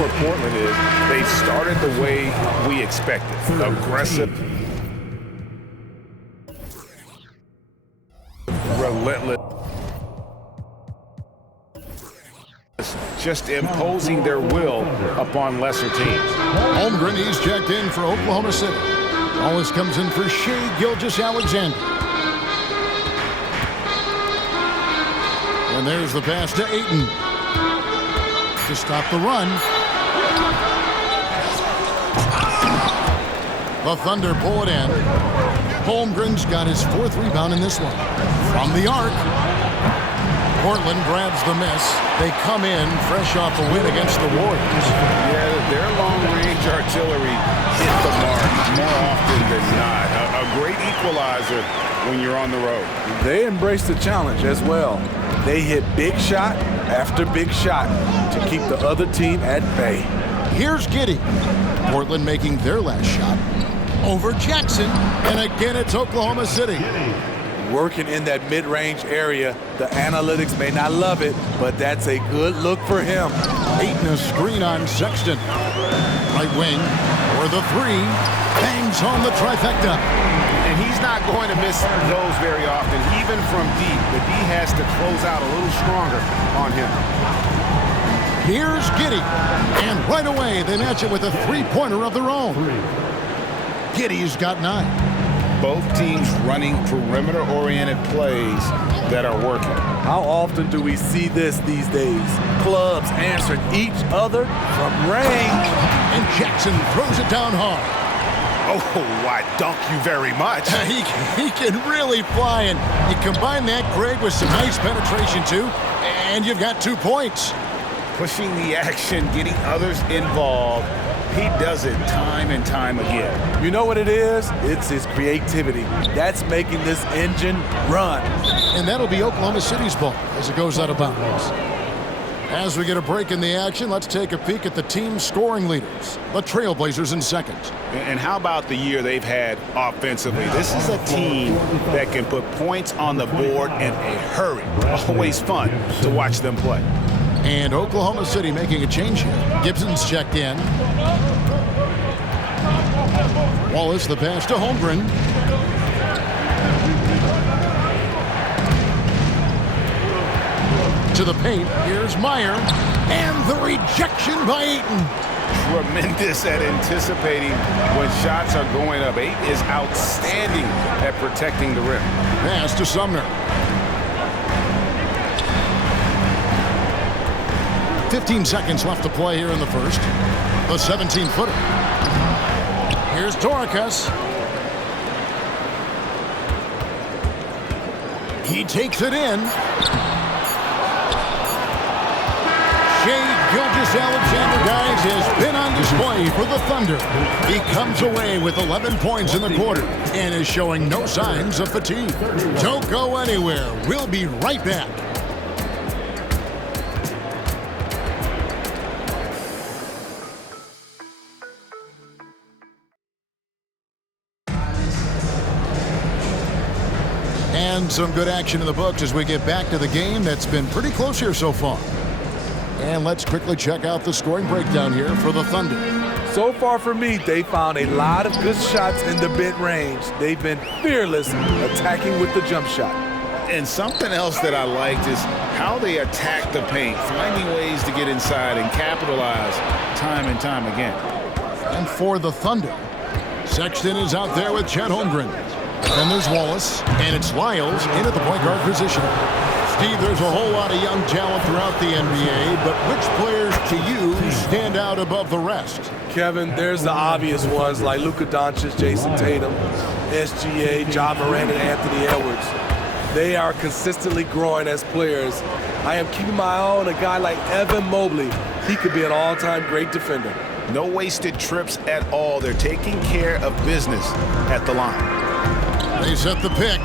for Portland is they started the way we expected. Aggressive, relentless, just imposing their will upon lesser teams. Holmgren, he's checked in for Oklahoma City. Wallace comes in for Shai Gilgeous-Alexander. And there's the pass to Ayton to stop the run. The Thunder pull it in. Holmgren's got his 4th rebound in this one. From the arc, Portland grabs the miss. They come in fresh off a win against the Warriors. Yeah, their long-range artillery hit the mark more often than not. A great equalizer when you're on the road. They embrace the challenge as well. They hit big shot after big shot to keep the other team at bay. Here's Giddey. Portland making their last shot. Over Jackson. And again, it's Oklahoma City. Working in that mid-range area. The analytics may not love it, but that's a good look for him. Ayton a screen on Sexton. Right wing for the 3. Bangs home the trifecta. And he's not going to miss those very often, even from deep. The D has to close out a little stronger on him. Here's Giddey. And right away, they match it with a 3-pointer of their own. Giddey's got 9. Both teams running perimeter-oriented plays that are working. How often do we see this these days? Clubs answering each other from range. And Jackson throws it down hard. Oh, I dunk you very much. He can really fly, and you combine that, Greg, with some nice penetration, too, and you've got 2 points. Pushing the action, getting others involved. He does it time and time again. You know what it is? It's his creativity. That's making this engine run. And that'll be Oklahoma City's ball as it goes out of bounds. As we get a break in the action, let's take a peek at the team's scoring leaders. The Trailblazers in second. And how about the year they've had offensively? This is a team that can put points on the board in a hurry. Always fun to watch them play. And Oklahoma City making a change here. Gibson's checked in. Wallace the pass to Holmgren. To the paint, here's Meyer. And the rejection by Ayton. Tremendous at anticipating when shots are going up. Ayton is outstanding at protecting the rim. Pass to Sumner. 15 seconds left to play here in the first. The 17-footer. Here's Torres. He takes it in. Shai Gilgeous-Alexander, guys, has been on display for the Thunder. He comes away with 11 points in the quarter and is showing no signs of fatigue. Don't go anywhere. We'll be right back. And some good action in the books as we get back to the game that's been pretty close here so far. And let's quickly check out the scoring breakdown here for the Thunder. So far for me, they found a lot of good shots in the mid-range. They've been fearless attacking with the jump shot. And something else that I liked is how they attack the paint, finding ways to get inside and capitalize time and time again. And for the Thunder, Sexton is out there with Chet Holmgren. Then there's Wallace, and it's Lyles in at the point guard position. Steve, there's a whole lot of young talent throughout the NBA, but which players to you stand out above the rest? Kevin, there's the obvious ones like Luka Doncic, Jason Tatum, SGA, Ja Morant, and Anthony Edwards. They are consistently growing as players. I am keeping my eye on a guy like Evan Mobley. He could be an all-time great defender. No wasted trips at all. They're taking care of business at the line. They set the pick.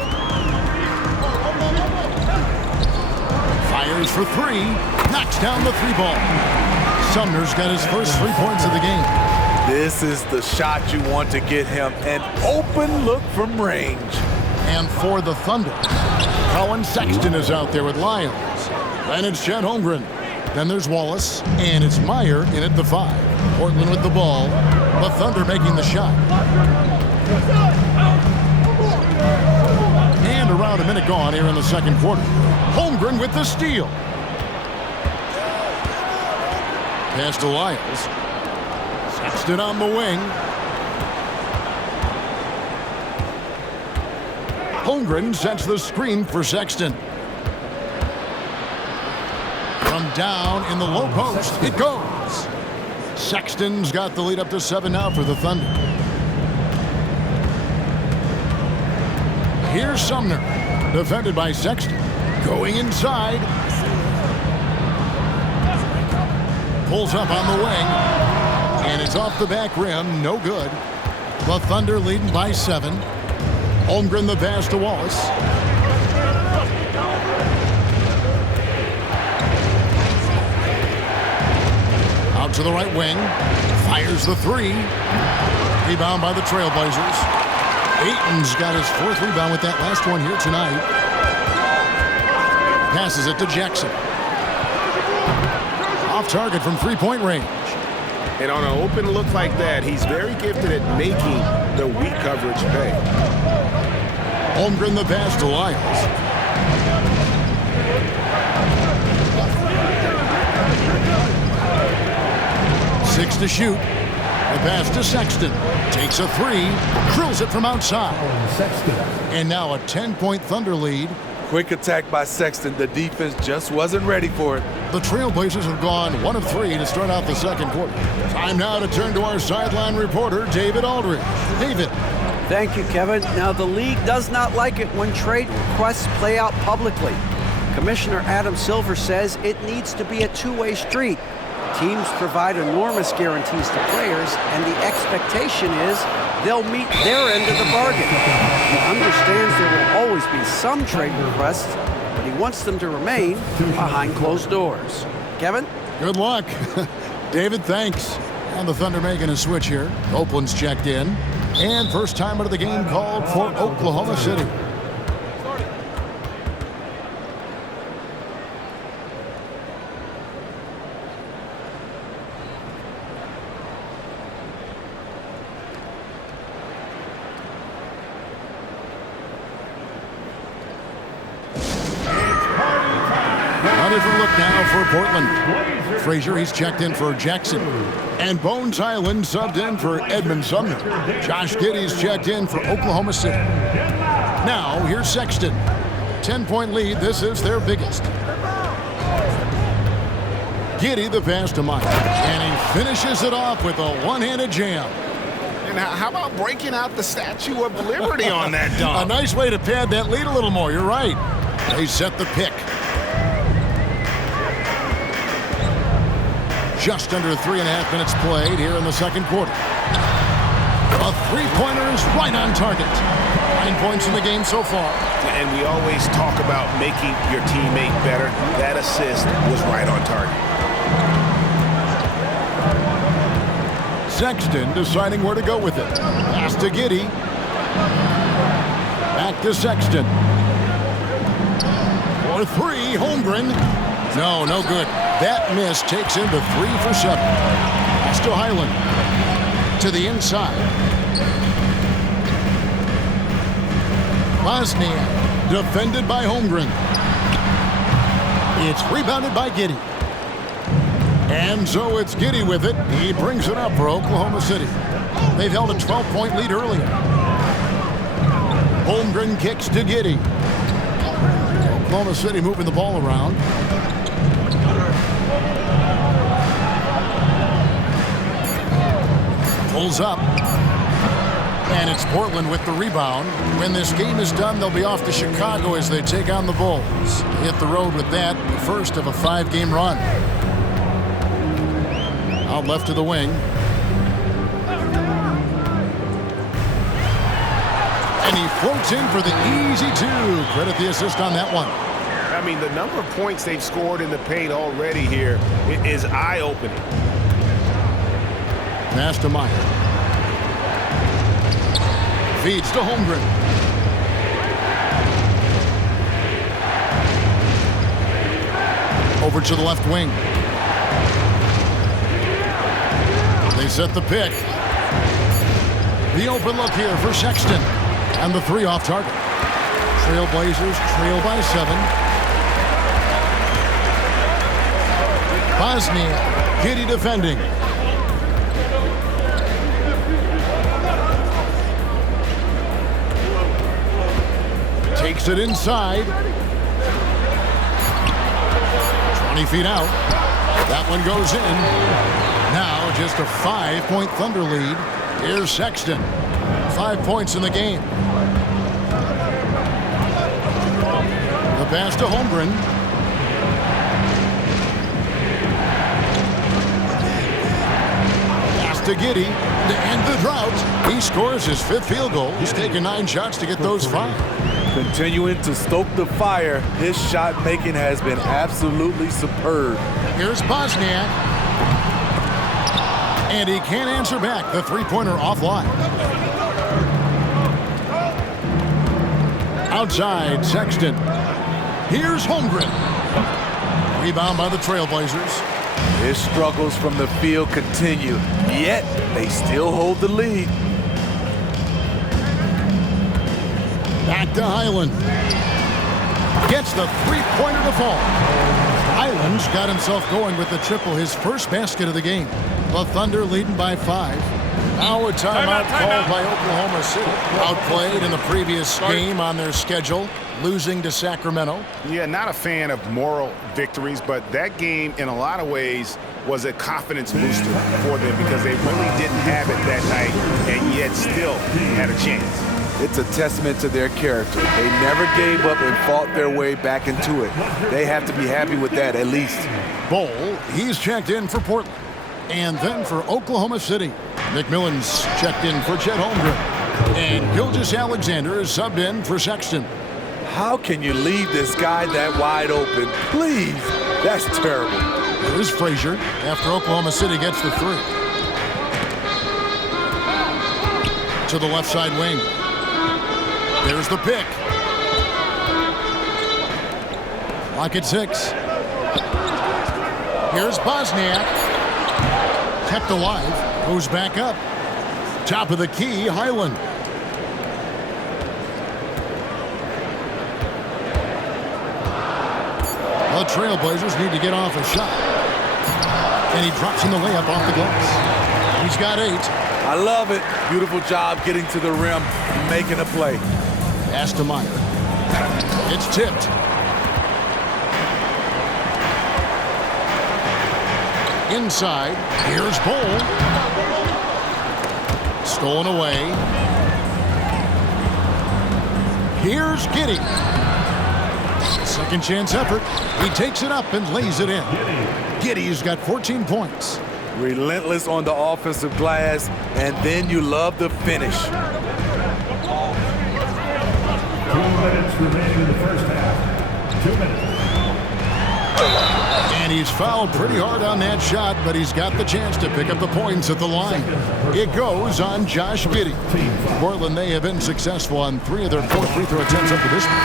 Fires for 3. Knocks down the 3-ball. Sumner's got his first 3 points of the game. This is the shot you want to get him. An open look from range. And for the Thunder, Colin Sexton is out there with Lyles. And it's Chet Holmgren. Then there's Wallace, and it's Meyer in at the 5. Portland with the ball. The Thunder making the shot. And around a minute gone here in the second quarter. Holmgren with the steal. Pass to Lyles. Sexton on the wing. Holmgren sets the screen for Sexton. From down in the low post, it goes. Sexton's got the lead up to 7 now for the Thunder. Here's Sumner, defended by Sexton. Going inside. Pulls up on the wing. And it's off the back rim, no good. The Thunder leading by 7. Holmgren the pass to Wallace. Out to the right wing. Fires the 3. Rebound by the Trailblazers. Ayton's got his 4th rebound with that last one here tonight. Passes it to Jackson. Off target from 3-point range. And on an open look like that, he's very gifted at making the weak coverage pay. Holmgren the pass to Lyles. 6 to shoot. The pass to Sexton. Takes a 3. Drills it from outside. And now a 10-point Thunder lead. Quick attack by Sexton. The defense just wasn't ready for it. The Trailblazers have gone 1 of 3 to start out the second quarter. Time now to turn to our sideline reporter, David Aldridge. David. Thank you, Kevin. Now, the league does not like it when trade requests play out publicly. Commissioner Adam Silver says it needs to be a two-way street. Teams provide enormous guarantees to players, and the expectation is they'll meet their end of the bargain. He understands there will always be some trade requests, but he wants them to remain behind closed doors. Kevin? Good luck. David, thanks. And the Thunder making a switch here. Copeland's checked in. And first time out of the game called for Oklahoma City. A different look now for Portland. Frazier, he's checked in for Jackson. And Bones Highland subbed in for Edmund Sumner. Josh Giddey's checked in for Oklahoma City. Now, here's Sexton. 10-point lead. This is their biggest. Giddey the pass to Mike. And he finishes it off with a one-handed jam. And how about breaking out the Statue of Liberty on that dunk? A nice way to pad that lead a little more. You're right. They set the pick. Just under 3.5 minutes played here in the second quarter. A three-pointer is right on target. 9 points in the game so far. And we always talk about making your teammate better. That assist was right on target. Sexton deciding where to go with it. Pass to Giddey. Back to Sexton. For 3, Holmgren. No good. That miss takes him to 3 for 7. Pass to Highland. To the inside. Bosnia defended by Holmgren. It's rebounded by Giddey. And so it's Giddey with it. He brings it up for Oklahoma City. They've held a 12-point lead earlier. Holmgren kicks to Giddey. Oklahoma City moving the ball around. Pulls up. And it's Portland with the rebound. When this game is done, they'll be off to Chicago as they take on the Bulls. Hit the road with that, the first of a 5-game run. Out left to the wing. And he floats in for the easy 2. Credit the assist on that one. I mean, the number of points they've scored in the paint already here is eye-opening. Pass to Meyer. Feeds to Holmgren. Over to the left wing. set the pick. The open look here for Sexton. And the 3 off target. Trailblazers trail by 7. Bosnia, Giddey defending. Takes it inside. 20 feet out. That one goes in. Now just a 5-point Thunder lead. Here's Sexton. 5 points in the game. The pass to Holmgren. Pass to Giddey to end the drought. He scores his 5th field goal. He's taken 9 shots to get those 5. Continuing to stoke the fire, his shot making has been absolutely superb. Here's Bosniak. And he can't answer back. The 3-pointer offline. Outside, Sexton. Here's Holmgren. Rebound by the Trailblazers. His struggles from the field continue, yet they still hold the lead. Back to Highland. Gets the 3-pointer to fall. Highland's got himself going with the triple, his first basket of the game. The Thunder leading by 5. Now a timeout called by Oklahoma City. Outplayed in the previous game on their schedule, losing to Sacramento. Yeah, not a fan of moral victories, but that game in a lot of ways was a confidence booster for them because they really didn't have it that night and yet still had a chance. It's a testament to their character. They never gave up and fought their way back into it. They have to be happy with that at least. Bol, he's checked in for Portland. And then for Oklahoma City, McMillan's checked in for Chet Holmgren. And Gilgeous-Alexander is subbed in for Sexton. How can you leave this guy that wide open? Please, that's terrible. There's Frazier after Oklahoma City gets the 3. To the left side wing. There's the pick. Lock at 6. Here's Bosniak. Kept alive. Goes back up. Top of the key, Highland. The Trailblazers need to get off a shot. And he drops in the layup off the glass. He's got 8. I love it. Beautiful job getting to the rim, making a play. Pass to Meyer. It's tipped. Inside. Here's Bol. Stolen away. Here's Giddey. Second chance effort. He takes it up and lays it in. Giddey's got 14 points. Relentless on the offensive glass, and then you love the finish. 2 minutes remaining in the first half. 2 minutes. And he's fouled pretty hard on that shot, but he's got the chance to pick up the points at the line. It goes on Josh Giddey. Portland, they have been successful on 3 of their 4 free throw attempts up to this point.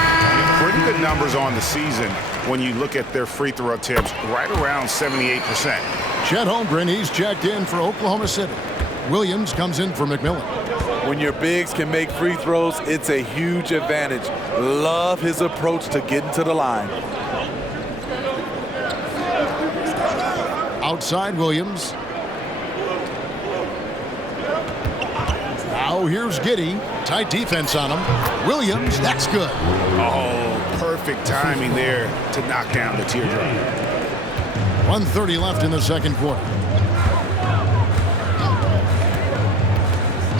Pretty good numbers on the season when you look at their free throw attempts, right around 78%. Chet Holmgren, he's checked in for Oklahoma City. Williams comes in for McMillan. When your bigs can make free throws, it's a huge advantage. Love his approach to getting to the line. Outside Williams. Now here's Giddey. Tight defense on him. Williams, that's good. Oh, perfect timing there to knock down the teardrop. 1:30 left in the second quarter.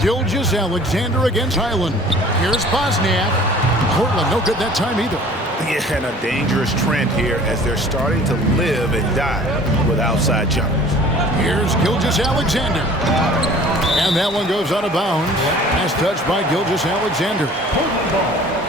Gilgeous-Alexander against Highland. Here's Bosniak. Portland, no good that time either. Yeah, and a dangerous trend here as they're starting to live and die with outside jumpers. Here's Gilgeous-Alexander. And that one goes out of bounds. Pass touched by Gilgeous-Alexander.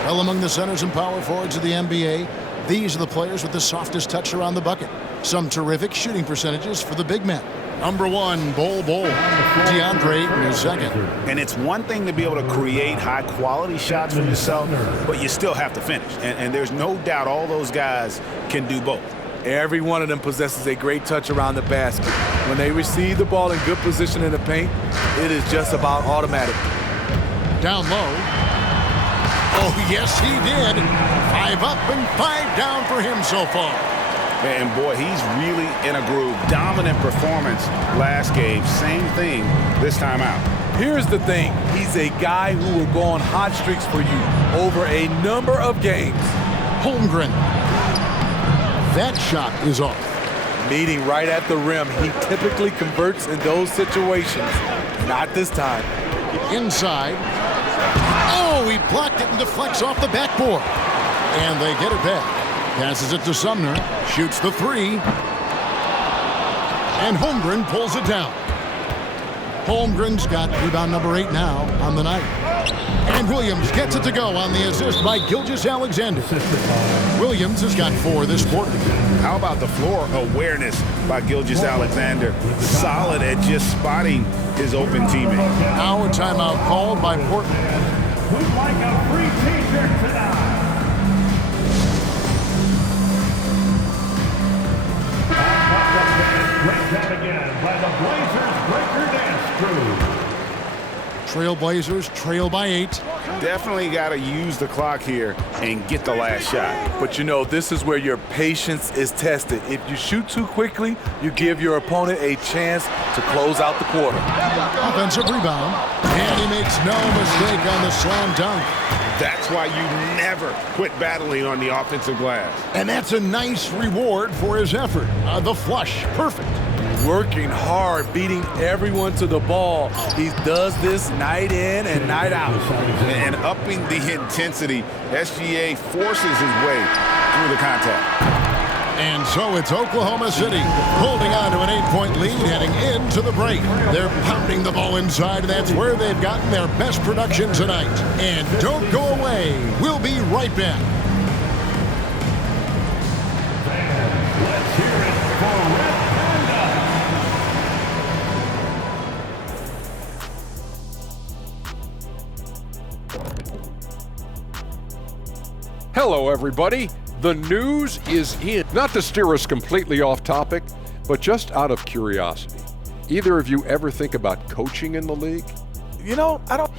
Well, among the centers and power forwards of the NBA, these are the players with the softest touch around the bucket. Some terrific shooting percentages for the big men. Number 1, Bol. DeAndre Ayton is second. And it's one thing to be able to create high-quality shots for yourself, but you still have to finish. And there's no doubt all those guys can do both. Every one of them possesses a great touch around the basket. When they receive the ball in good position in the paint, it is just about automatic. Down low. Oh, yes, he did. 5 up and 5 down for him so far. And boy, he's really in a groove. Dominant performance last game. Same thing this time out. Here's the thing. He's a guy who will go on hot streaks for you over a number of games. Holmgren. That shot is off. Meeting right at the rim. He typically converts in those situations. Not this time. Inside. Oh, he blocked it and deflects off the backboard. And they get it back. Passes it to Sumner. Shoots the 3. And Holmgren pulls it down. Holmgren's got rebound number 8 now on the night. And Williams gets it to go on the assist by Gilgeous-Alexander. Williams has got 4 this quarter. How about the floor awareness by Gilgeous-Alexander? Solid at just spotting his open teammate. Now a timeout called by Portland. Who'd like a free t-shirt tonight? Great job again by the Blazers Breaker Dance Crew. Trailblazers trail by 8. Definitely got to use the clock here and get the last shot. But you know, this is where your patience is tested. If you shoot too quickly, you give your opponent a chance to close out the quarter. Offensive rebound. And he makes no mistake on the slam dunk. That's why you never quit battling on the offensive glass. And that's a nice reward for his effort. The flush, perfect. Working hard, beating everyone to the ball. He does this night in and night out. And upping the intensity, SGA forces his way through the contact. And so it's Oklahoma City holding on to an 8-point lead heading into the break. They're pounding the ball inside, and that's where they've gotten their best production tonight. And don't go away. We'll be right back. Let's hear it for Red Panda. Hello, everybody. The news is in. Not to steer us completely off topic, but just out of curiosity. Either of you ever think about coaching in the league? You know, I don't.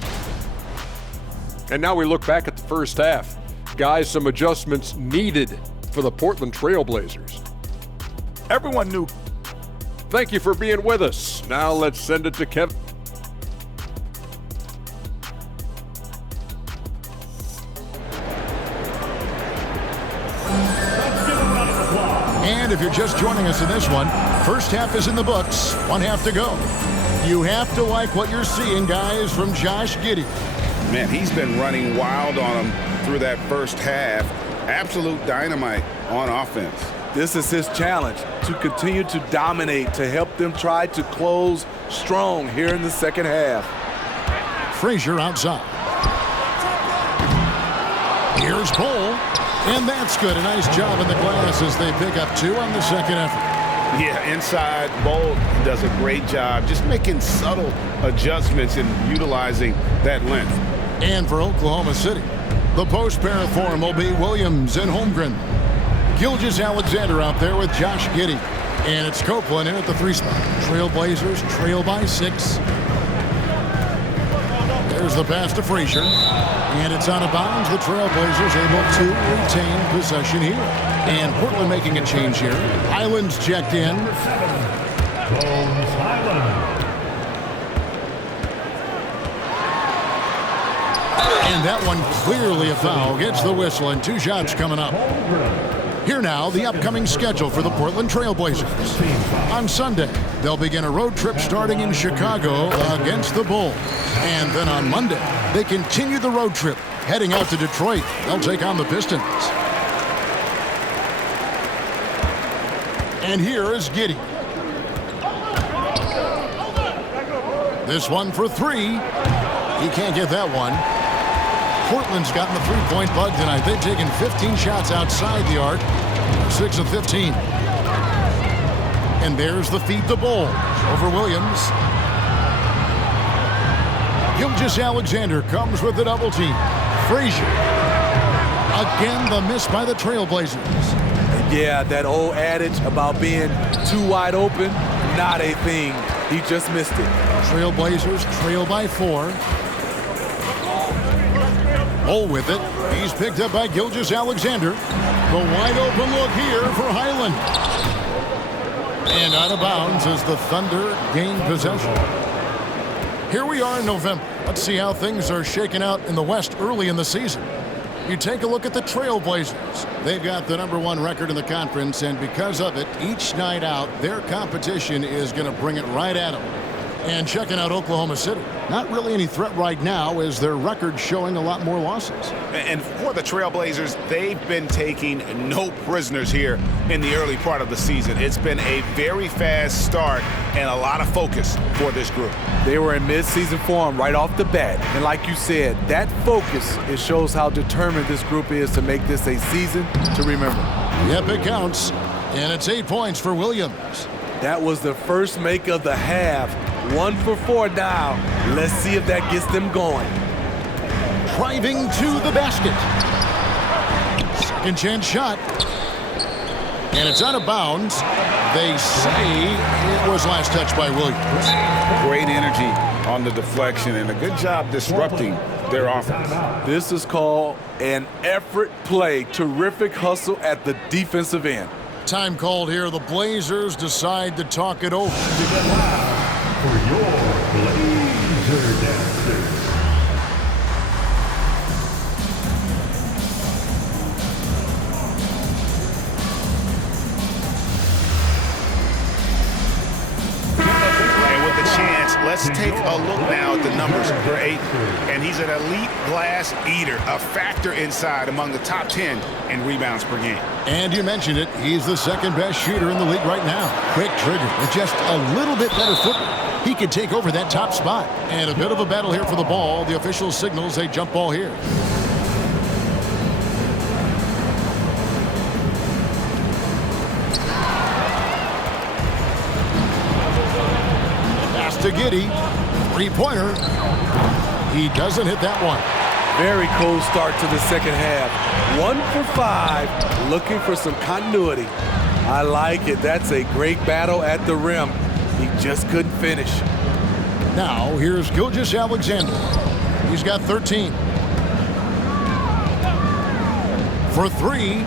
And now we look back at the first half. Guys, some adjustments needed for the Portland Trailblazers. Everyone knew. Thank you for being with us. Now let's send it to Kevin. And if you're just joining us in this one, first half is in the books, 1 half to go. You have to like what you're seeing, guys, from Josh Giddey. Man, he's been running wild on him through that first half. Absolute dynamite on offense. This is his challenge, to continue to dominate, to help them try to close strong here in the second half. Frazier outside. Here's Cole. And that's good. A nice job in the glass as they pick up 2 on the second effort. Yeah, inside, Bold does a great job just making subtle adjustments and utilizing that length. And for Oklahoma City, the post pair of form will be Williams and Holmgren. Gilgeous-Alexander out there with Josh Giddey. And it's Copeland in at the 3 spot. Trailblazers trail by 6. There's the pass to Frazier. And it's out of bounds. The Trailblazers able to retain possession here. And Portland making a change here. Highland's checked in. Bones Highland. And that one clearly a foul. Gets the whistle and 2 shots coming up. Here now, the upcoming schedule for the Portland Trailblazers. On Sunday, they'll begin a road trip starting in Chicago against the Bulls. And then on Monday, they continue the road trip, heading out to Detroit. They'll take on the Pistons. And here is Giddey. This one for 3. He can't get that one. Portland's gotten the 3-point bug tonight. They've taken 15 shots outside the arc, 6 of 15. And there's the feed to Bulls over Williams. Gilgeous-Alexander comes with the double team. Frazier. Again, the miss by the Trailblazers. Yeah, that old adage about being too wide open, not a thing. He just missed it. Trailblazers trail by 4. Hole with it. He's picked up by Gilgeous-Alexander. The wide open look here for Highland. And out of bounds as the Thunder gain possession. Here we are in November. Let's see how things are shaking out in the West early in the season. You take a look at the Trailblazers. They've got the #1 record in the conference, and because of it, each night out, their competition is going to bring it right at them. And checking out Oklahoma City. Not really any threat right now as their record showing a lot more losses. And for the Trailblazers, they've been taking no prisoners here in the early part of the season. It's been a very fast start and a lot of focus for this group. They were in mid-season form right off the bat. And like you said, that focus, it shows how determined this group is to make this a season to remember. Yep, it counts. And it's 8 points for Williams. That was the first make of the half. 1 for 4 now. Let's see if that gets them going. Driving to the basket. Second chance shot. And it's out of bounds. They say it was last touched by Williams. Great energy on the deflection and a good job disrupting their offense. This is called an effort play. Terrific hustle at the defensive end. Time called here. The Blazers decide to talk it over. For your Blazer Dancers. And with the chance, let's take a look now at the numbers for Ayton. And he's an elite glass eater, a factor inside among the top 10 in rebounds per game. And you mentioned it, he's the second best shooter in the league right now. Quick trigger with just a little bit better footwork. He could take over that top spot. And a bit of a battle here for the ball. The official signals a jump ball here. Pass to Giddey. Three-pointer. He doesn't hit that one. Very cold start to the second half. 1 for 5, looking for some continuity. I like it. That's a great battle at the rim. He just couldn't finish. Now, here's Gilgeous-Alexander. He's got 13. For 3.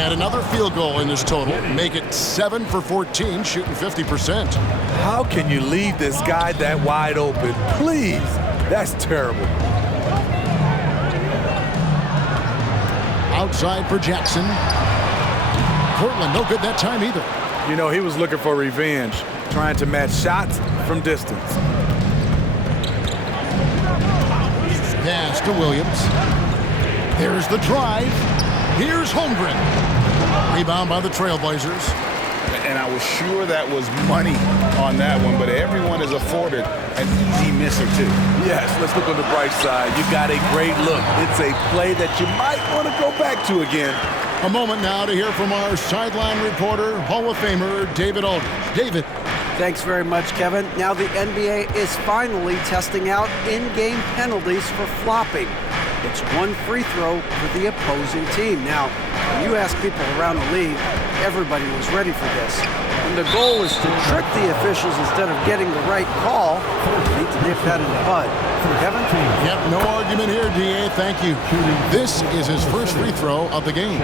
And another field goal in his total. Make it 7 for 14, shooting 50%. How can you leave this guy that wide open? Please. That's terrible. Outside for Jackson. Portland, no good that time either. You know, he was looking for revenge, trying to match shots from distance. Pass to Williams. There's the drive. Here's Holmgren. Rebound by the Trailblazers. And I was sure that was money on that one, but everyone is afforded an easy miss or two. Yes, let's look on the bright side. You got a great look. It's a play that you might want to go back to again. A moment now to hear from our sideline reporter, Hall of Famer David Aldridge. David. Thanks very much, Kevin. Now the NBA is finally testing out in-game penalties for flopping. It's 1 free throw for the opposing team. Now, when you ask people around the league, everybody was ready for this. And the goal is to trick the officials instead of getting the right call. They need to nip that in the bud. Kevin? Yep, no argument here, DA. Thank you. This is his first free throw of the game.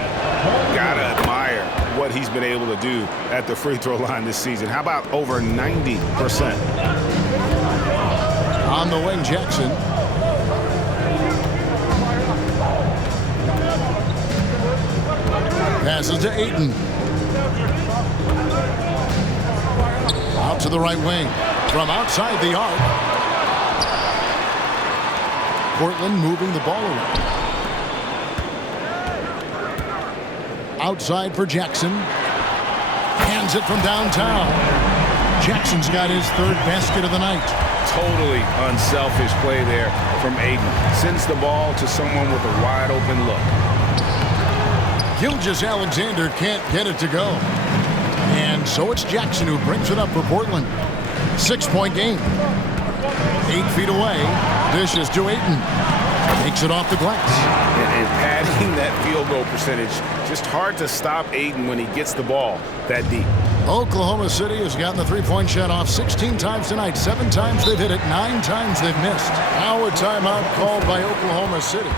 Gotta admire what he's been able to do at the free throw line this season. How about over 90%? On the wing, Jackson. Passes to Ayton. Out to the right wing. From outside the arc. Portland moving the ball around. Outside for Jackson. Hands it from downtown. Jackson's got his third basket of the night. Totally unselfish play there from Ayton. Sends the ball to someone with a wide open look. Gilgeous-Alexander can't get it to go. And so it's Jackson who brings it up for Portland. 6-point game. 8 feet away. Dishes to Ayton. Takes it off the glass. And padding that field goal percentage, just hard to stop Ayton when he gets the ball that deep. Oklahoma City has gotten the three-point shot off 16 times tonight. 7 times they've hit it, 9 times they've missed. Now a timeout called by Oklahoma City.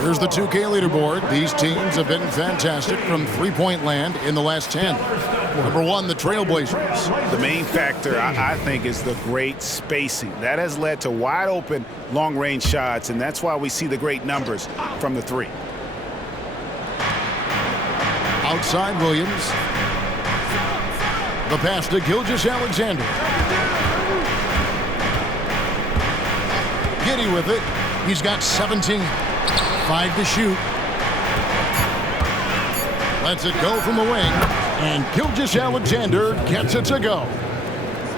Here's the 2K leaderboard. These teams have been fantastic from three-point land in the last 10. Number 1, the Trailblazers. The main factor, I think, is the great spacing. That has led to wide-open, long-range shots, and that's why we see the great numbers from the 3. Outside Williams. The pass to Gilgeous-Alexander. Giddey with it. He's got 17. 5 to shoot. Lets it go from the wing. And Gilgeous-Alexander gets it to go.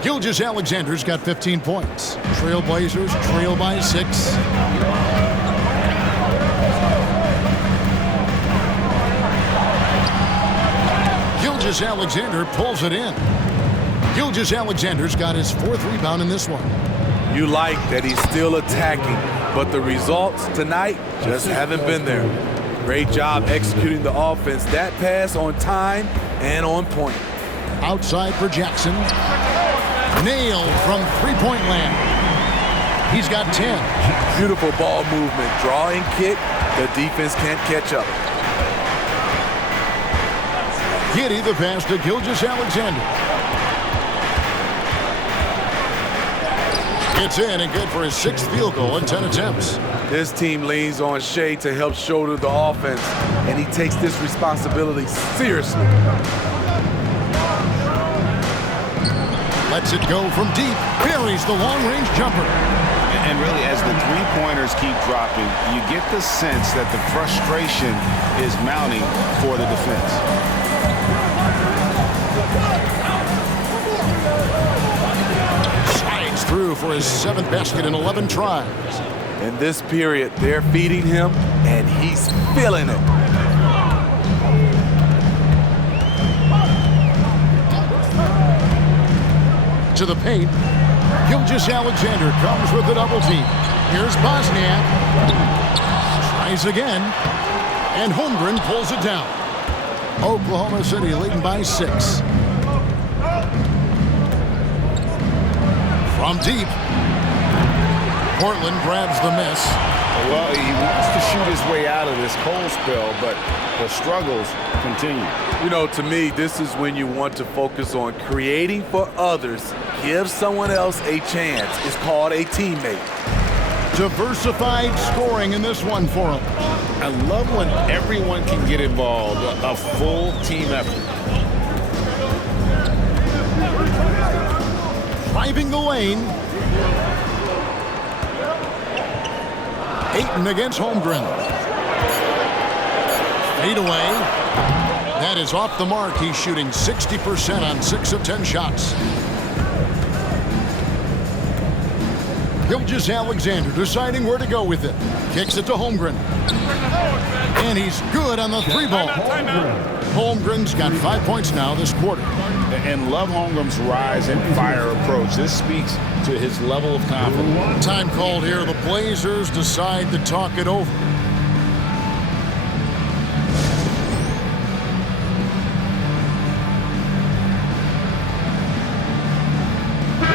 Gilgeous-Alexander's got 15 points. Trailblazers trail by 6. Gilgeous-Alexander pulls it in. Gilgeous-Alexander's got his 4th rebound in this one. You like that he's still attacking, but the results tonight just haven't been there. Great job executing the offense. That pass on time and on point. Outside for Jackson. Nailed from three-point land. He's got 10. Beautiful ball movement. Drawing kick. The defense can't catch up. Giddey the pass to Gilgeous-Alexander. It's in and good for his 6th field goal in 10 attempts. This team leans on Shea to help shoulder the offense, and he takes this responsibility seriously. Lets it go from deep. Buries the long-range jumper. And really, as the three-pointers keep dropping, you get the sense that the frustration is mounting for the defense. Through for his 7th basket in 11 tries. In this period, they're feeding him, and he's feeling it. To the paint. Gilgeous-Alexander comes with a double team. Here's Bosniak. Tries again. And Holmgren pulls it down. Oklahoma City leading by 6. From deep. Portland grabs the miss. Well, he wants to shoot his way out of this cold spell, but the struggles continue. You know, to me, this is when you want to focus on creating for others. Give someone else a chance. It's called a teammate. Diversified scoring in this one for him. I love when everyone can get involved, a full team effort. Driving the lane. Ayton against Holmgren. Fade away. That is off the mark. He's shooting 60% on 6 of 10 shots. Gilgeous-Alexander deciding where to go with it. Kicks it to Holmgren. And he's good on the 3-ball. Holmgren's got 5 points now this quarter. And love Holmgren's rise and fire approach. This speaks to his level of confidence. Time called here. The Blazers decide to talk it over.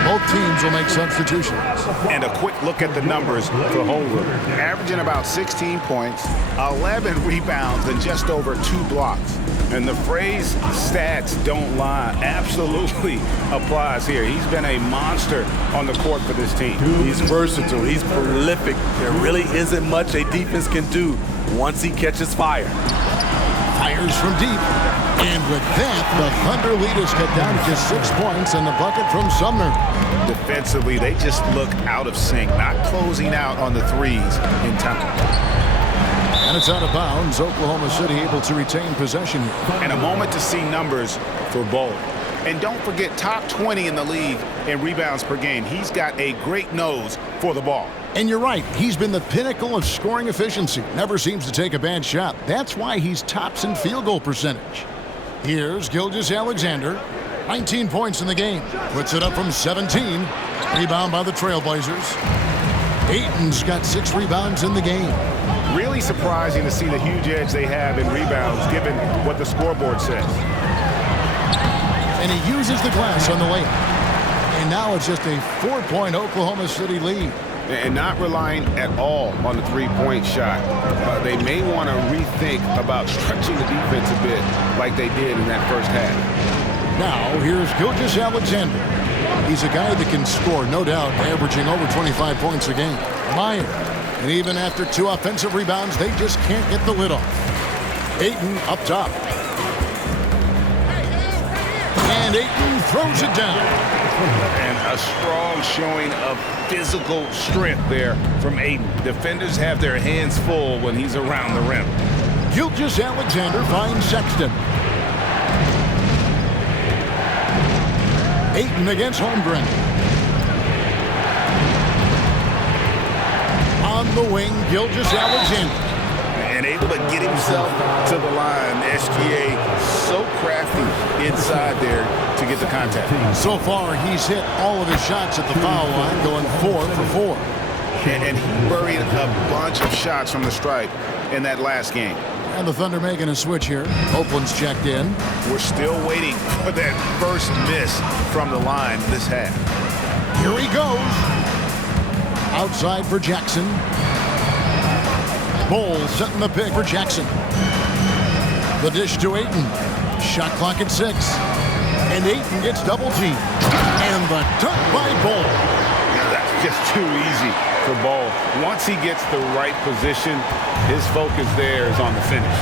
Both teams will make substitutions. And a quick look at the numbers for Holmgren. Averaging about 16 points, 11 rebounds, and just over 2 blocks. And the phrase stats don't lie absolutely applies here. He's been a monster on the court for this team. He's versatile. He's prolific. There really isn't much a defense can do once he catches fire. Fires from deep. And with that, the Thunder lead is cut down to just 6 points and the bucket from Sumner. Defensively, they just look out of sync, not closing out on the threes in time. And it's out of bounds. Oklahoma City able to retain possession here. And a moment to see numbers for Bol. And don't forget, top 20 in the league in rebounds per game. He's got a great nose for the ball. And you're right, he's been the pinnacle of scoring efficiency. Never seems to take a bad shot. That's why he's tops in field goal percentage. Here's Gilgeous-Alexander. 19 points in the game. Puts it up from 17. Rebound by the Trailblazers. Ayton's got 6 rebounds in the game. Really surprising to see the huge edge they have in rebounds, given what the scoreboard says. And he uses the glass on the layup. And now it's just a 4-point Oklahoma City lead. And not relying at all on the three-point shot. They may want to rethink about stretching the defense a bit like they did in that first half. Now, here's Gilgeous-Alexander. He's a guy that can score, no doubt, averaging over 25 points a game. Meyer. And even after 2 offensive rebounds, they just can't get the lid off. Ayton up top. And Ayton throws it down. And a strong showing of physical strength there from Ayton. Defenders have their hands full when he's around the rim. Gilgeous-Alexander finds Sexton. Ayton against Holmgren. On the wing, Gilgeous-Alexander. And able to get himself to the line. SGA so crafty inside there to get the contact. So far, he's hit all of his shots at the foul line, going 4 for 4. And he buried a bunch of shots from the stripe in that last game. And the Thunder making a switch here. Oakland's checked in. We're still waiting for that first miss from the line this half. Here he goes. Outside for Jackson. Bowles setting the pick for Jackson. The dish to Ayton. Shot clock at 6. And Ayton gets double teamed. And the dunk by Bowles. That's just too easy for Ball. Once he gets the right position, his focus there is on the finish.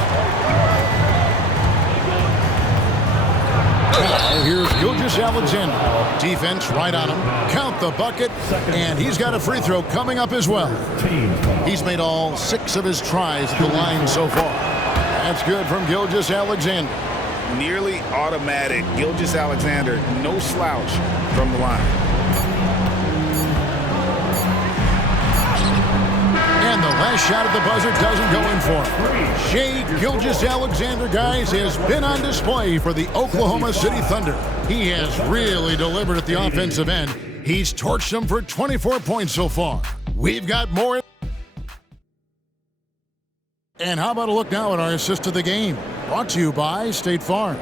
Now here's Gilgeous-Alexander. Defense right on him. Count the bucket. And he's got a free throw coming up as well. He's made all 6 of his tries at the line so far. That's good from Gilgeous-Alexander. Nearly automatic. Gilgeous-Alexander, no slouch from the line. And the last shot at the buzzer doesn't go in for him. Shai Gilgeous-Alexander, guys, has been on display for the Oklahoma City Thunder. He has really delivered at the offensive end. He's torched them for 24 points so far. We've got more. And how about a look now at our assist of the game? Brought to you by State Farm.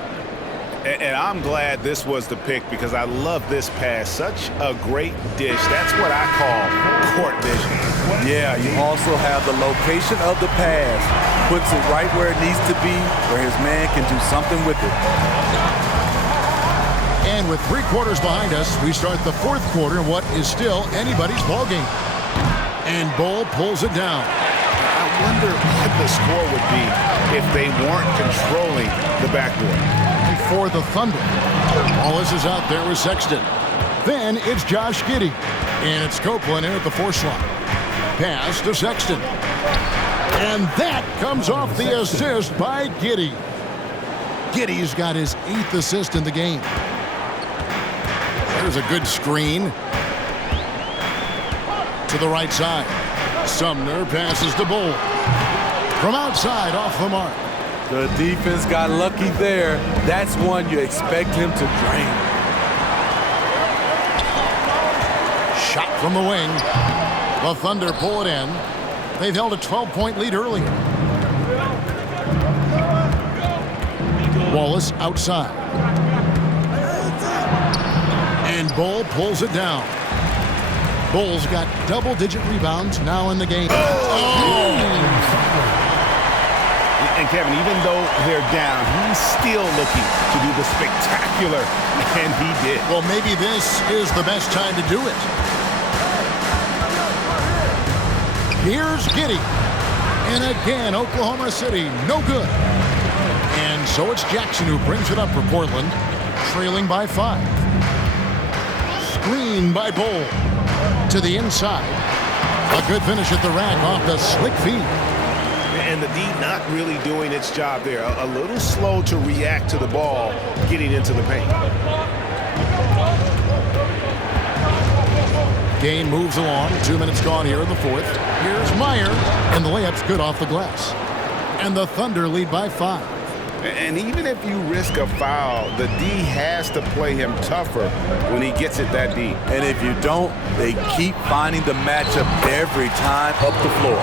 And I'm glad this was the pick because I love this pass. Such a great dish. That's what I call court vision. Yeah, you also have the location of the pass. Puts it right where it needs to be, where his man can do something with it. And with 3 quarters behind us, we start the 4th quarter in what is still anybody's ballgame. And Bol pulls it down. I wonder what the score would be if they weren't controlling the backboard. For the Thunder. Wallace is out there with Sexton. Then it's Josh Giddey. And it's Copeland in at the 4 slot. Pass to Sexton. And that comes off the assist by Giddey. Giddey's got his 8th assist in the game. There's a good screen. To the right side. Sumner passes to Bol. From outside, off the mark. The defense got lucky there. That's one you expect him to drain. Shot from the wing. The Thunder pull it in. They've held a 12-point lead earlier. Wallace outside. And Bol pulls it down. Bol's got double-digit rebounds now in the game. And Kevin, even though they're down, he's still looking to do the spectacular, and he did. Well, maybe this is the best time to do it. Here's Giddey. And again, Oklahoma City, no good. And so it's Jackson who brings it up for Portland, trailing by 5. Screen by Bol. To the inside. A good finish at the rack off the slick feet. And the D not really doing its job there. A little slow to react to the ball getting into the paint. Game moves along. 2 minutes gone here in the fourth. Here's Meyer, and the layup's good off the glass. And the Thunder lead by 5. And even if you risk a foul, the D has to play him tougher when he gets it that deep. And if you don't, they keep finding the matchup every time up the floor.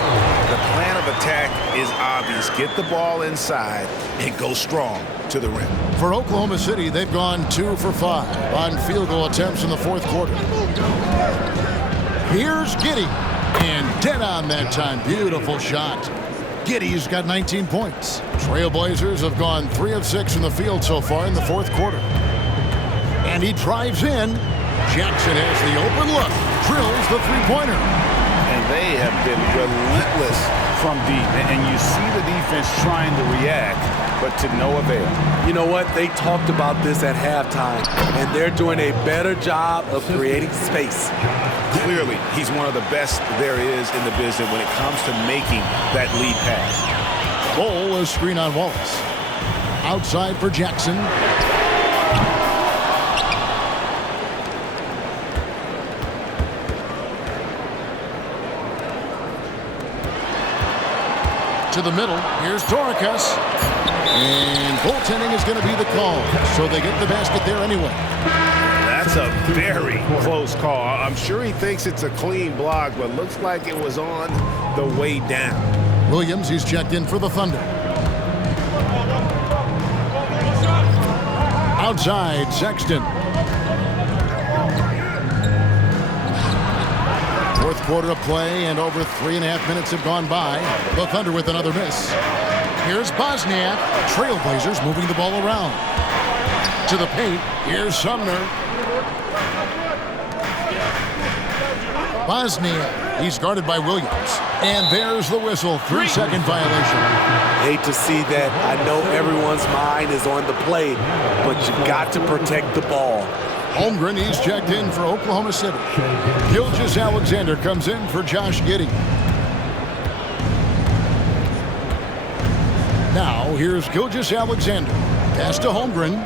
The plan of attack is obvious. Get the ball inside and go strong to the rim. For Oklahoma City, they've gone 2 for 5 on field goal attempts in the fourth quarter. Here's Giddey, and dead on that time. Beautiful shot. Giddey's got 19 points. Trailblazers have gone 3 of 6 from the field so far in the fourth quarter. And he drives in. Jackson has the open look. Drills the three-pointer. And they have been relentless from deep. And you see the defense trying to react, but to no avail. You know what? They talked about this at halftime, and they're doing a better job of creating space. Clearly, he's one of the best there is in the business when it comes to making that lead pass. Bol is screen on Wallace. Outside for Jackson. To the middle. Here's Doricus. And goaltending is going to be the call. So they get the basket there anyway. That's a very close call. I'm sure he thinks it's a clean block, but looks like it was on the way down. Williams, he's checked in for the Thunder. Outside, Sexton. Fourth quarter of play, and over 3.5 minutes have gone by. The Thunder with another miss. Here's Bosniak. Trailblazers moving the ball around. To the paint, here's Sumner. Bosniak, he's guarded by Williams. And there's the whistle, 3-second violation. Hate to see that. I know everyone's mind is on the play, but you got to protect the ball. Holmgren, he's checked in for Oklahoma City. Gilgeous-Alexander comes in for Josh Giddey. Now, here's Gilgeous-Alexander. Pass to Holmgren.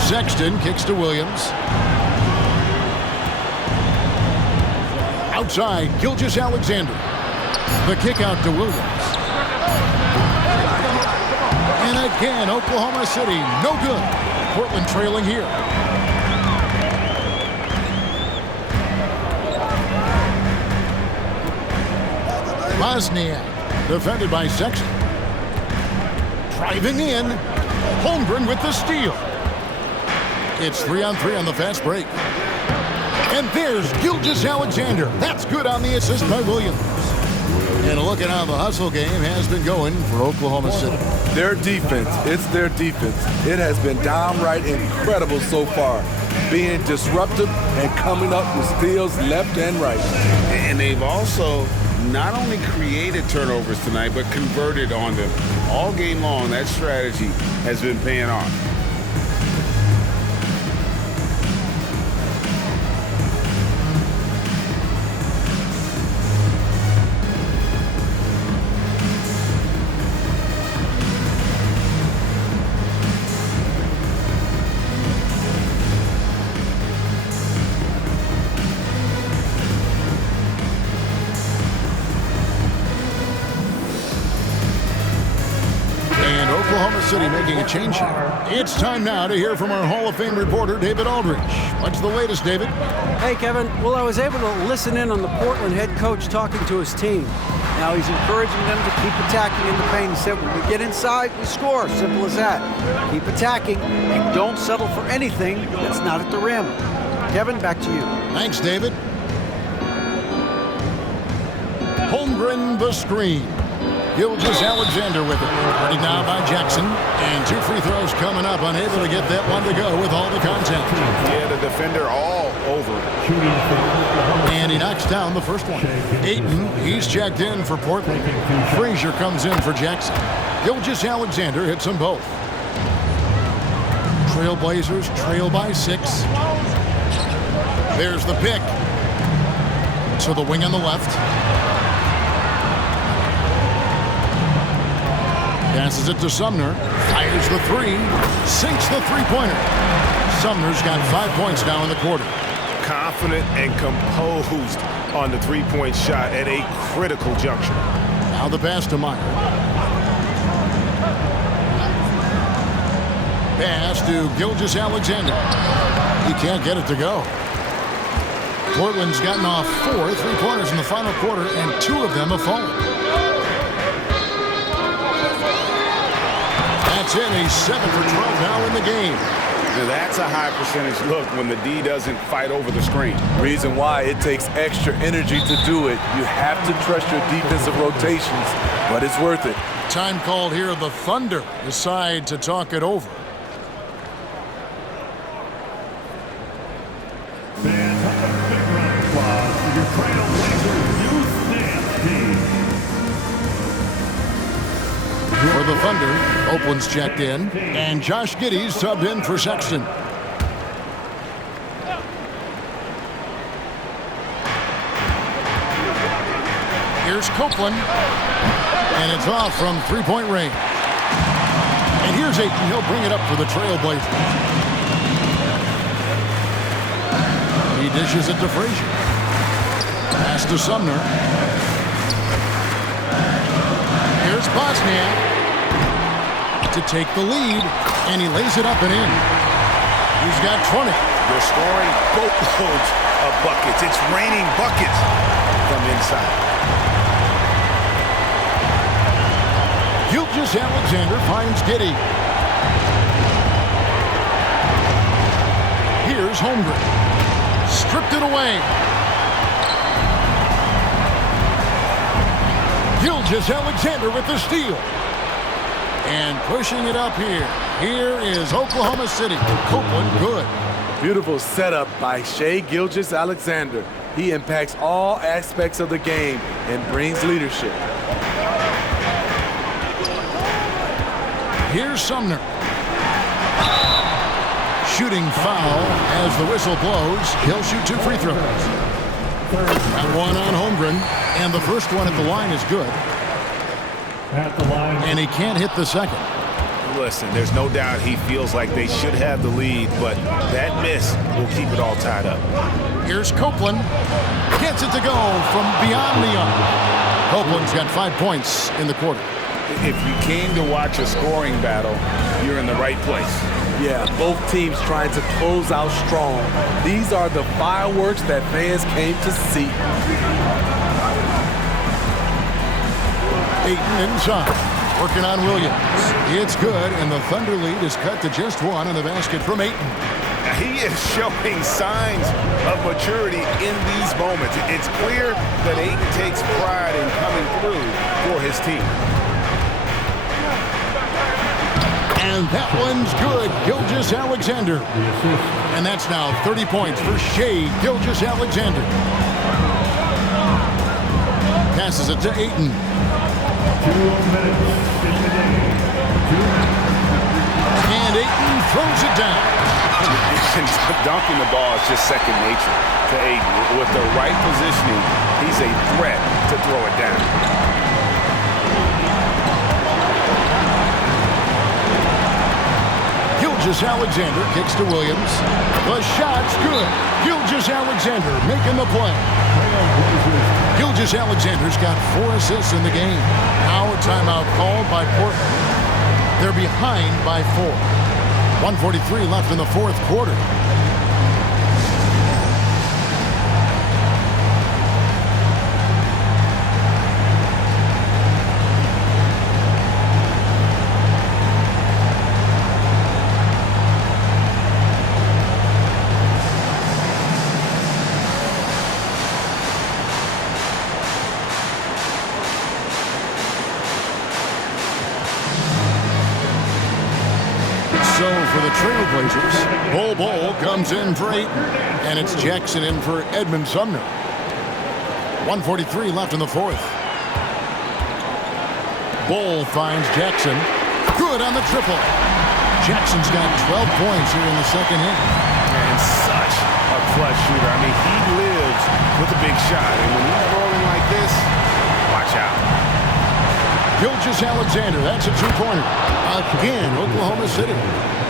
Sexton kicks to Williams. Outside, Gilgeous-Alexander. The kick out to Williams. And again, Oklahoma City, no good. Portland trailing here. Bosniak, defended by Sexton. Driving in. Holmgren with the steal. It's 3-on-3 on the fast break. And there's Gilgeous-Alexander. That's good on the assist by Williams. And look at how the hustle game has been going for Oklahoma City. Their defense, it's their defense. It has been downright incredible so far, being disruptive and coming up with steals left and right. And they've also not only created turnovers tonight, but converted on them. All game long, that strategy has been paying off. Oklahoma City making a change here. It's time now to hear from our Hall of Fame reporter, David Aldridge. What's the latest, David? Hey, Kevin. Well, I was able to listen in on the Portland head coach talking to his team. Now he's encouraging them to keep attacking in the paint. He said, when we get inside, we score. Simple as that. Keep attacking and don't settle for anything that's not at the rim. Kevin, back to you. Thanks, David. Holmgren the screen. Gilgeous-Alexander with it. Ready now by Jackson. And 2 free throws coming up. Unable to get that one to go with all the contact. Yeah, the defender all over. And he knocks down the first one. Ayton, he's checked in for Portland. Frazier comes in for Jackson. Gilgeous-Alexander hits them both. Trailblazers trail by 6. There's the pick. To the wing on the left. Passes it to Sumner. Fires the 3. Sinks the three-pointer. Sumner's got 5 points now in the quarter. confident and composed on the three-point shot at a critical juncture. Now the pass to Meyer. Pass to Gilgeous-Alexander. He can't get it to go. Portland's gotten off 4 3-pointers in the final quarter, and 2 of them have fallen. That's in. He's 7 for 12 now in the game. Now that's a high percentage look when the D doesn't fight over the screen. Reason why it takes extra energy to do it. You have to trust your defensive rotations, but it's worth it. Time called here. The Thunder decide to talk it over. Fans, have a big round of applause for your Trailblazers youth dance team. For the Thunder, Copeland's checked in, and Josh Giddey's subbed in for Sexton. Here's Copeland, and it's off from three-point range. And here's Ayton. He'll bring it up for the Trailblazers. He dishes it to Frazier. Pass to Sumner. Here's Bosniak to take the lead, and he lays it up and in. He's got 20. They're scoring boatloads of buckets. It's raining buckets from inside. Gilgeous-Alexander finds Giddey. Here's Holmgren. Stripped it away. Gilgeous-Alexander with the steal. And pushing it up here. Here is Oklahoma City. Copeland good. Beautiful setup by Shai Gilgeous-Alexander. He impacts all aspects of the game and brings leadership. Here's Sumner. Shooting foul as the whistle blows. He'll shoot 2 free throws. That one on Holmgren, and the first one at the line is good. At the line. And he can't hit the second. Listen, there's no doubt he feels like they should have the lead, but that miss will keep it all tied up. Here's Copeland. Gets it to go from beyond the arc. Copeland's got 5 points in the quarter. If you came to watch a scoring battle, you're in the right place. Yeah, both teams trying to close out strong. These are the fireworks that fans came to see. Ayton inside, working on Williams. It's good, and the Thunder lead is cut to just 1 on the basket from Ayton. He is showing signs of maturity in these moments. It's clear that Ayton takes pride in coming through for his team. And that one's good. Gilgeous-Alexander. And that's now 30 points for Shai Gilgeous-Alexander. Passes it to Ayton. 2 minutes in the game. And Ayton throws it down. Dunking the ball is just second nature to Ayton. With the right positioning, he's a threat to throw it down. Gilgeous-Alexander kicks to Williams. The shot's good. Gilgeous-Alexander making the play. Gilgeous-Alexander's got 4 assists in the game. Now a timeout called by Portland. They're behind by 4. 1:43 left in the fourth quarter. So for the Trailblazers, Bol comes in for Ayton, and it's Jackson in for Edmond Sumner. 1:43 left in the fourth. Bol finds Jackson. Good on the triple. Jackson's got 12 points here in the second half. And such a clutch shooter. I mean, he lives with a big shot. And when he's rolling like this, watch out. Gilgeous-Alexander, that's a two-pointer. Again, Oklahoma City.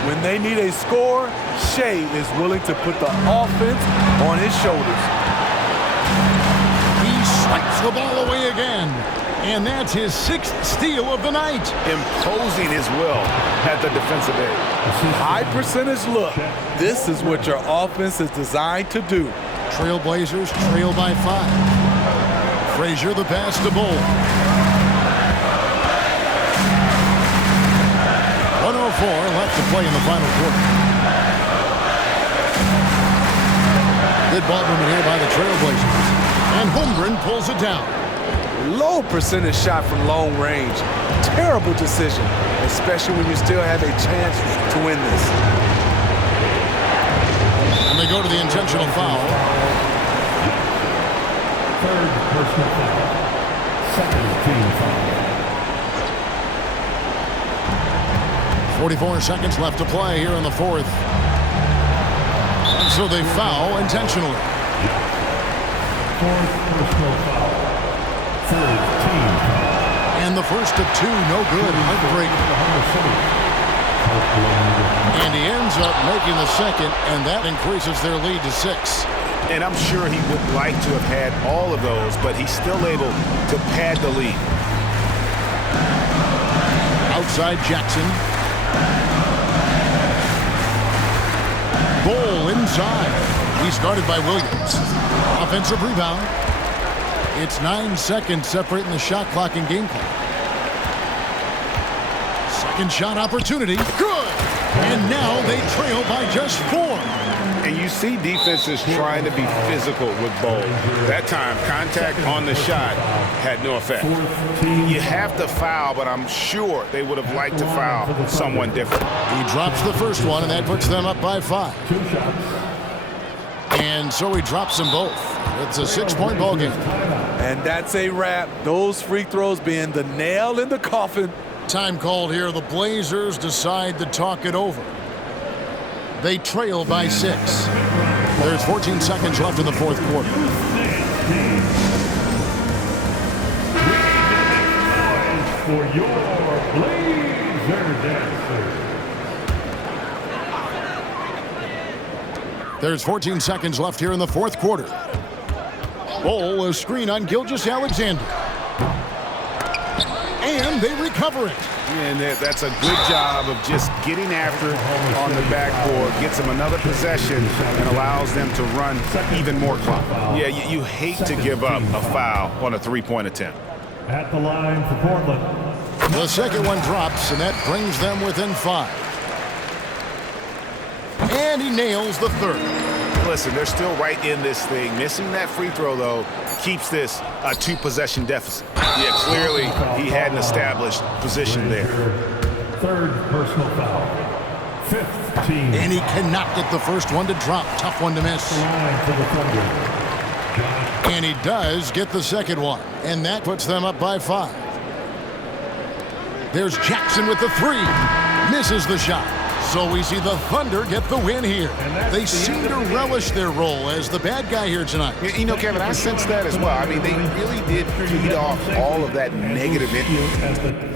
When they need a score, Shea is willing to put the offense on his shoulders. He swipes the ball away again. And that's his 6th steal of the night. Imposing his will at the defensive end. High percentage look. This is what your offense is designed to do. Trailblazers trail by 5. Frazier the pass to Bull. 104 left to play in the final quarter. Good ball movement here by the Trailblazers. And Holmgren pulls it down. Low percentage shot from long range. Terrible decision, especially when you still have a chance to win this. And they go to the intentional foul. Third personal foul. Second team foul. 44 seconds left to play here in the fourth. And so they foul intentionally. Fourth personal foul. Third team foul. And the first of 2, no good. Heartbreaker. And he ends up making the second, and that increases their lead to 6. And I'm sure he would like to have had all of those, but he's still able to pad the lead. Outside Jackson. Bull inside. He's guarded by Williams. Offensive rebound. It's 9 seconds separating the shot clock and game clock. Second shot opportunity. Good! And now they trail by just 4. And you see defenses trying to be physical with Bull. That time, contact on the shot had no effect. You have to foul, but I'm sure they would have liked to foul someone different. He drops the first one, and that puts them up by 5. And so he drops them both. It's a 6-point ball game. And that's a wrap. Those free throws being the nail in the coffin. Time called here. The Blazers decide to talk it over. They trail by 6. There's 14 seconds left in the fourth quarter. For your Blazer dancers. There's 14 seconds left here in the fourth quarter. Bull, a screen on Gilgeous-Alexander. And they recover it. And that's a good job of just getting after it on the backboard, gets them another possession, and allows them to run even more clock. Yeah, you hate to give up a foul on a three-point attempt. At the line for Portland. The second one drops, and that brings them within 5. And he nails the third. Listen, they're still right in this thing. Missing that free throw, though, keeps this a 2-possession deficit. Yeah, clearly he had an established position there. Third personal foul. Fifth team. And he cannot get the first one to drop. Tough one to miss. Line for the Thunder. And he does get the second one. And that puts them up by 5. There's Jackson with the 3. Misses the shot. So we see the Thunder get the win here. They seem to relish their role as the bad guy here tonight. You know, Kevin, I sense that as well. I mean, they really did feed off all of that negative energy.